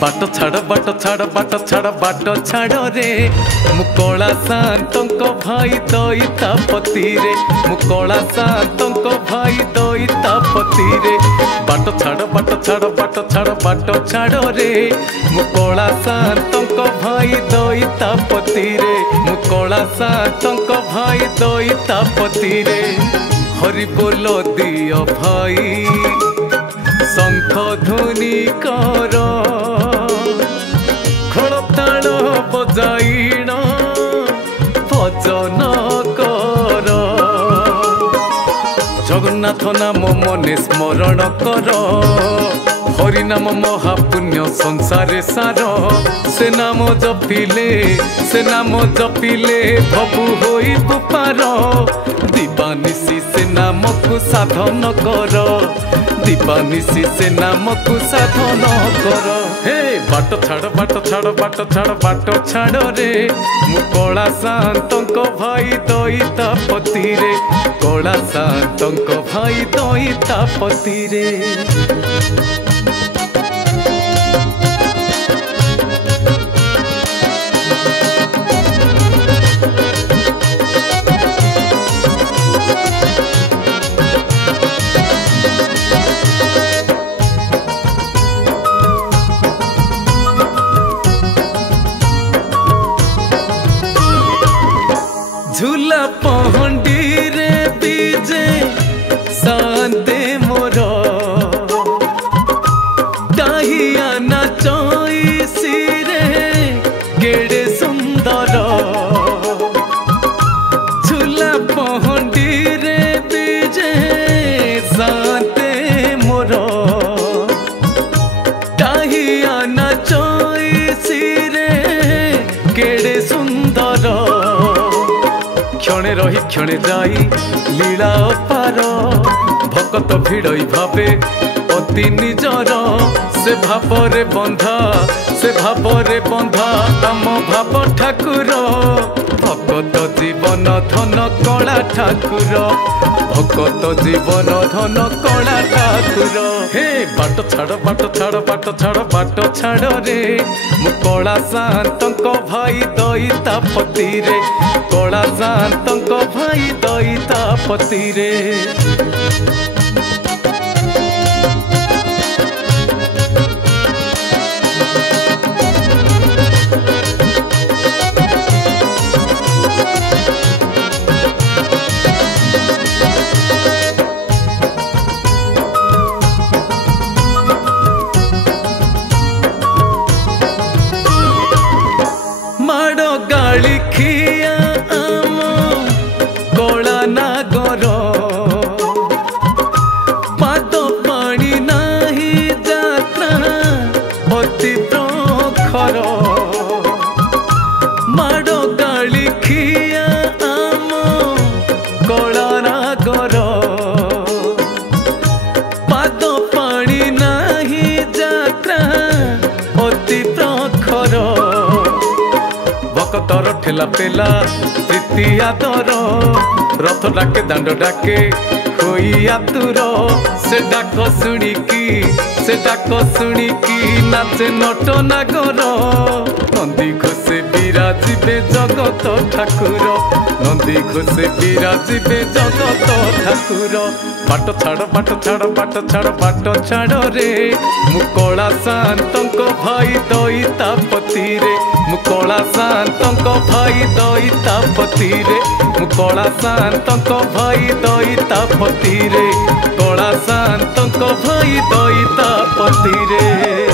बाट छाड़ बाट छाड़ बाट छाड़ बाट छाड़ रे मुकला शांतंक भाई दईतापति रे मुकला शांतंक भाई दईतापति रे बाट छाड़ बाट छाड़ बाट छाड़ बाट छाड़ रे मुकला शांतंक भाई दईतापति रे मुकला शांतंक भाई दईतापति रे हरि बोल दियो भाई शंख ध्वनि कर खड़ताल बजाइण भजन कर जगन्नाथ नाम मने स्मरण कर हरि नाम महापुण्य संसारे सार से नाम जपिले भबु होई पार दिवानिशी से नाम को साधन कर दिवानिशी से नाम को साधन कर हे बाट छाड़ बाट छाड़ बाट छाड़ बाट छाड़ रे मुकला शांतंक भाई दईतापति रे कला शांतंक भाई दईतापति रे झूला पहंडी रे बीजे शांते मोर डाहिया नाचई रे केड़े सुंदर झूला पहंडी रे बीजे शांते मोर डाहिया नाचई रे केड़े सुंदर क्षणे रही क्षणे जाई लीला पार भकत भिड़ई भावे अति निजर से भावरे बंधा आम भाव ठाकुर भकत जीवन धन कला ठाकुर भकत जीवन धन कला ठाकुर हे बाट छाड़ बाट छाड़ बाट छाड़ बाट छाड़ रे मुकला शांतंक भाई दईतापति रे कला शांतंक भाई दईतापति रे गाली खिया आम कला नागर पाद पानी नाही जात्रा अति प्रखर माड़ गाली खिया आम कला नागर पाद पानी नाही जात्रा अति प्रखर भकतर ठेला पेला तृतीया दर रथ डाके दांड डाके खोई आतुर से डाक शुणिकी नाचे नट नागर नंदी घोषे विराजिबे जगत ठाकुर नंदी घोषे विराजिबे जगत ठाकुर बाट छाड़ बाट छाड़ बाट छाड़ बाट छाड़ रे मुकला शांतंक भाई दईतापति रे मुकला शांतंक भाई दईतापति रे मुकला शांतंक भाई दईतापति रे कला शांतंक भाई दईतापति रे।